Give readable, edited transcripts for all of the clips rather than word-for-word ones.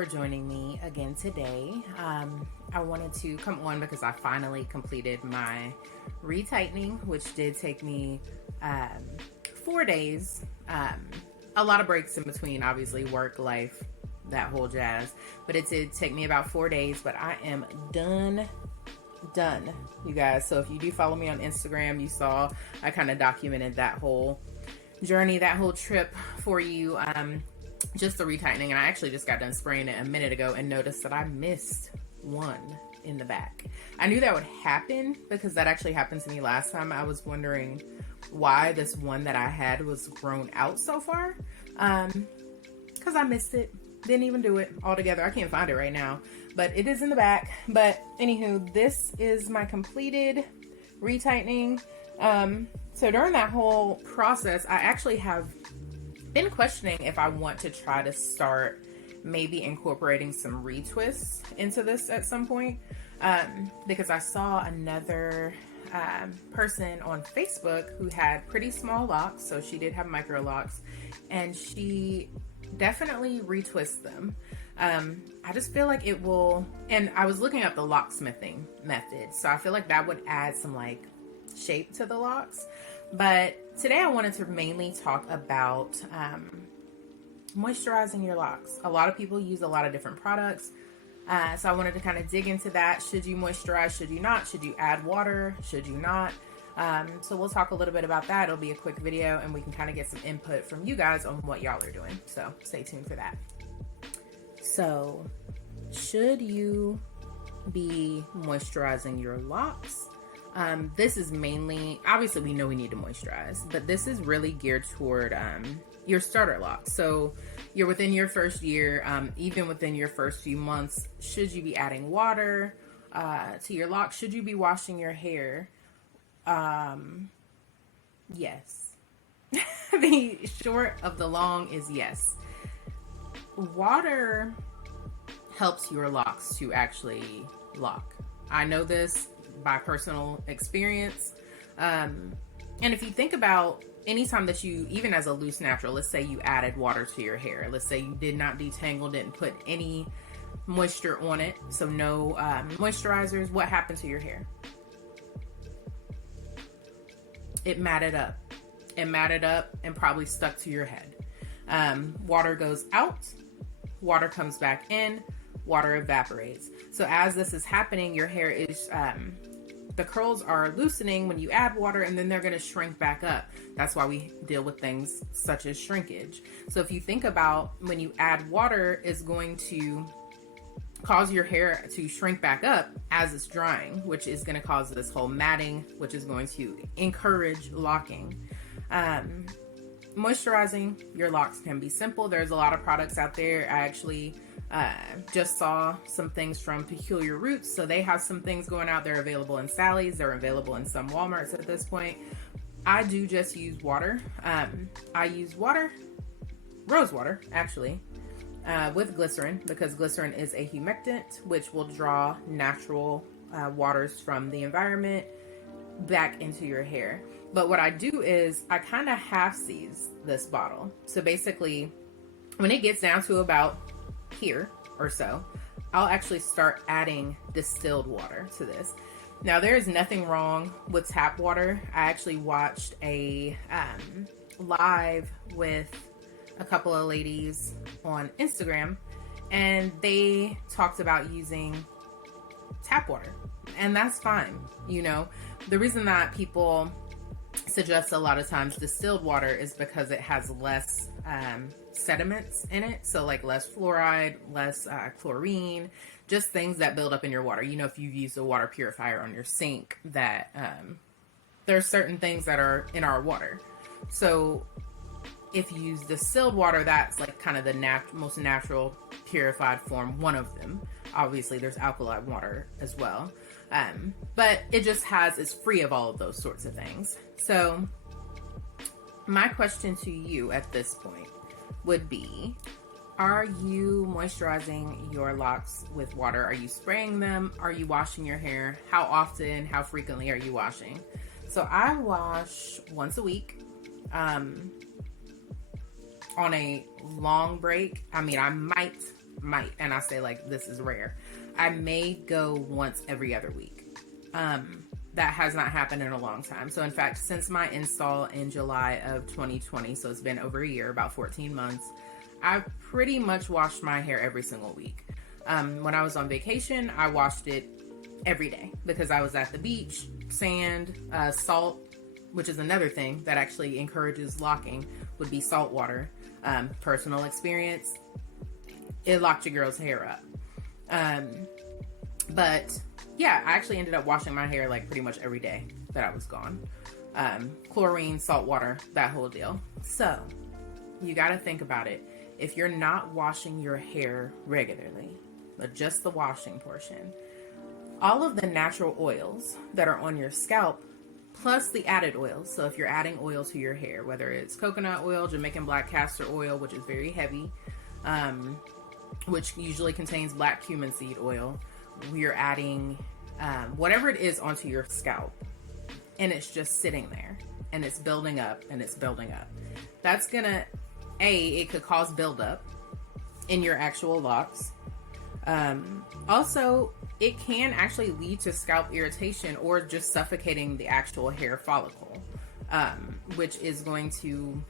for joining me again today. I wanted to come on because I finally completed my retightening, which did take me 4 days. A lot of breaks in between, obviously, work, life, that whole jazz. But it did take me about 4 days, but I am done, you guys. So if you do follow me on Instagram, you saw I kind of documented that whole journey, that whole trip for you. Just the retightening, and I actually just got done spraying it a minute ago and noticed that I missed one in the back. I knew that would happen because that actually happened to me last time. I was wondering why this one that I had was grown out so far, because I missed it. Didn't even do it altogether. I can't find it right now, but it is in the back. But anywho, this is my completed retightening. So during that whole process, I actually have been questioning if I want to try to start maybe incorporating some retwists into this at some point, because I saw another person on Facebook who had pretty small locks, so she did have Microlocs, and she definitely retwists them. I just feel like it will, and I was looking up the locksmithing method, so I feel like that would add some like shape to the locks. But today I wanted to mainly talk about moisturizing your locks. A lot of people use a lot of different products. So I wanted to kind of dig into that. Should you moisturize? Should you not? Should you add water? Should you not? So we'll talk a little bit about that. It'll be a quick video and we can kind of get some input from you guys on what y'all are doing. So stay tuned for that. So should you be moisturizing your locks? This is mainly, obviously we know we need to moisturize, but this is really geared toward your starter locks. So you're within your first year, even within your first few months, should you be adding water to your locks? Should you be washing your hair? Yes. The short of the long is yes. Water helps your locks to actually lock. I know this by personal experience. And if you think about anytime that you, even as a loose natural, let's say you added water to your hair, let's say you did not detangle, didn't put any moisture on it, so no moisturizers, what happened to your hair? It matted up. It matted up and probably stuck to your head. Water goes out, water comes back in, water evaporates. So as this is happening, your hair is, the curls are loosening when you add water, and then they're going to shrink back up. That's why we deal with things such as shrinkage. So if you think about when you add water, it's going to cause your hair to shrink back up as it's drying, which is going to cause this whole matting, which is going to encourage locking. Moisturizing your locks can be simple. There's a lot of products out there. I actually just saw some things from Peculiar Roots. So they have some things going out. They're available in Sally's. They're available in some Walmarts at this point. I do just use water. I use water, rose water actually, with glycerin, because glycerin is a humectant, which will draw natural waters from the environment back into your hair. But what I do is I kind of half-seize this bottle. So basically, when it gets down to about here or so, I'll actually start adding distilled water to this. Now, there is nothing wrong with tap water. I actually watched a live with a couple of ladies on Instagram, and they talked about using tap water, and that's fine. You know, the reason that people suggest a lot of times distilled water is because it has less sediments in it, so like less fluoride, less chlorine, just things that build up in your water. You know, if you've used a water purifier on your sink, that there are certain things that are in our water. So if you use distilled water, that's like kind of the most natural purified form, one of them. Obviously there's alkaline water as well, but it just is free of all of those sorts of things. So my question to you at this point would be, are you moisturizing your locks with water? Are you spraying them? Are you washing your hair? How often, how frequently are you washing? So I wash once a week. On a long break, I mean, I might might, and I say like this is rare, I may go once every other week. That has not happened in a long time. So in fact, since my install in July of 2020, so it's been over a year, about 14 months, I've pretty much washed my hair every single week. When I was on vacation, I washed it every day because I was at the beach. Sand, salt, which is another thing that actually encourages locking, would be salt water. Personal experience, it locked your girl's hair up. But yeah, I actually ended up washing my hair like pretty much every day that I was gone. Chlorine, salt water, that whole deal. So you got to think about it. If you're not washing your hair regularly, but just the washing portion, all of the natural oils that are on your scalp, plus the added oils. So if you're adding oil to your hair, whether it's coconut oil, Jamaican black castor oil, which is very heavy, which usually contains black cumin seed oil, we're adding whatever it is onto your scalp, and it's just sitting there and it's building up and it's building up. That's gonna, it could cause buildup in your actual locks. Also, it can actually lead to scalp irritation or just suffocating the actual hair follicle, which is going to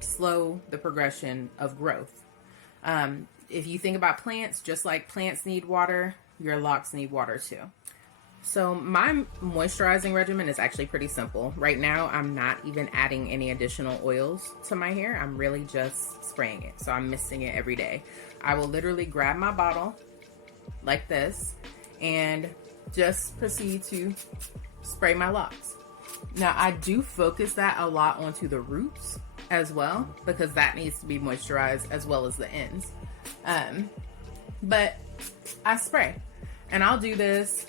slow the progression of growth. If you think about plants, just like plants need water, your locks need water too. So my moisturizing regimen is actually pretty simple. Right now, I'm not even adding any additional oils to my hair. I'm really just spraying it. So I'm misting it every day. I will literally grab my bottle like this and just proceed to spray my locks. Now, I do focus that a lot onto the roots as well, because that needs to be moisturized as well as the ends. But I spray, and I'll do this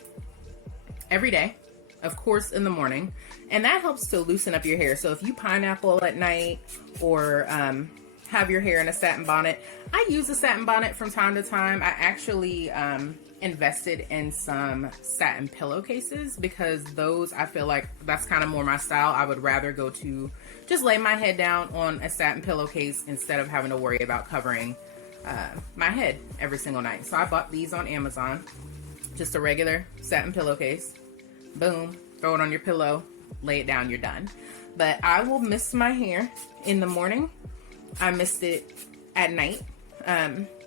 every day, of course in the morning, and that helps to loosen up your hair. So if you pineapple at night or have your hair in a satin bonnet, I use a satin bonnet from time to time. I actually invested in some satin pillowcases because those, I feel like that's kind of more my style. I would rather go to just lay my head down on a satin pillowcase instead of having to worry about covering my head every single night. So I bought these on Amazon, just a regular satin pillowcase. Boom, throw it on your pillow, lay it down, you're done. But I will mist my hair in the morning. I mist it at night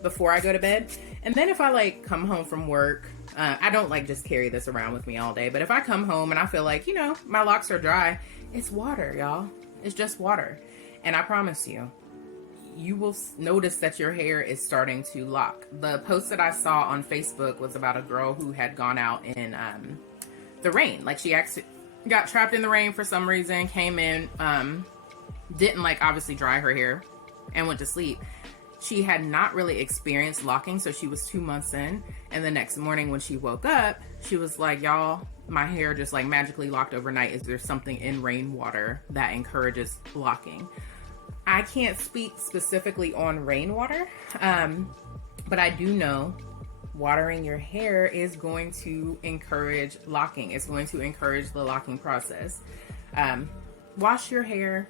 before I go to bed. And then if I like come home from work, I don't like just carry this around with me all day, but if I come home and I feel like, you know, my locks are dry, it's water, y'all. It's just water. And I promise you, you will notice that your hair is starting to lock. The post that I saw on Facebook was about a girl who had gone out in the rain. Like she actually got trapped in the rain for some reason, came in, didn't like obviously dry her hair and went to sleep. She had not really experienced locking, so she was 2 months in, and the next morning when she woke up, she was like, y'all, my hair just like magically locked overnight. Is there something in rainwater that encourages locking? I can't speak specifically on rainwater, but I do know watering your hair is going to encourage locking. It's going to encourage the locking process. Wash your hair,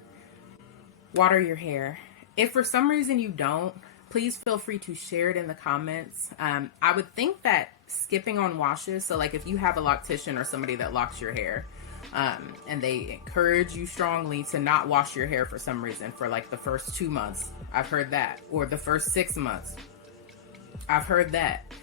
water your hair. If for some reason you don't, please feel free to share it in the comments. I would think that skipping on washes, so like if you have a loctician or somebody that locks your hair, and they encourage you strongly to not wash your hair for some reason for like the first 2 months, I've heard that, or the first 6 months, I've heard that.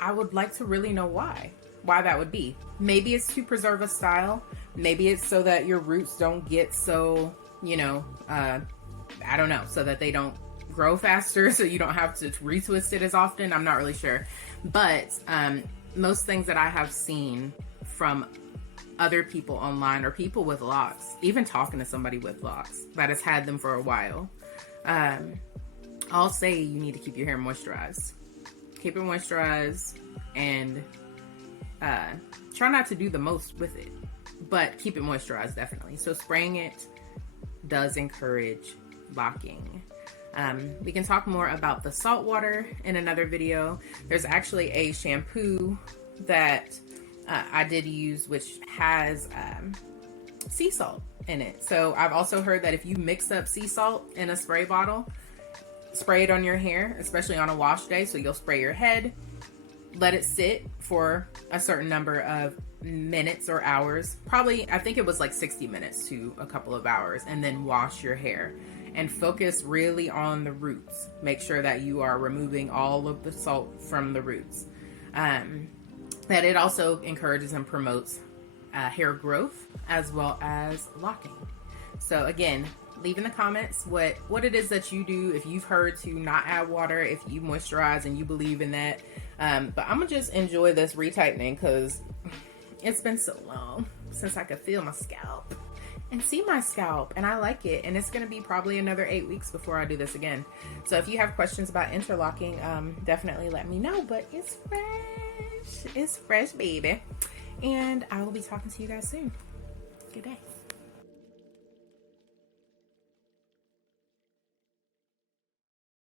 I would like to really know why that would be. Maybe it's to preserve a style. Maybe it's so that your roots don't get so, you know, I don't know, so that they don't grow faster, so you don't have to retwist it as often. I'm not really sure. But most things that I have seen from other people online or people with locks, even talking to somebody with locks that has had them for a while, I'll say you need to keep your hair moisturized. Keep it moisturized and try not to do the most with it, but keep it moisturized definitely. So spraying it does encourage locking. We can talk more about the salt water in another video. There's actually a shampoo that I did use, which has sea salt in it. So I've also heard that if you mix up sea salt in a spray bottle, spray it on your hair, especially on a wash day. So you'll spray your head, let it sit for a certain number of minutes or hours. Probably, I think it was like 60 minutes to a couple of hours, and then wash your hair and focus really on the roots. Make sure that you are removing all of the salt from the roots. That it also encourages and promotes hair growth as well as locking. So again, leave in the comments what it is that you do, if you've heard to not add water, if you moisturize and you believe in that. But I'm gonna just enjoy this retightening because it's been so long since I could feel my scalp and see my scalp, and I like it. And it's gonna be probably another 8 weeks before I do this again. So if you have questions about interlocking, definitely let me know. But it's fresh, baby. And I will be talking to you guys soon. Good day.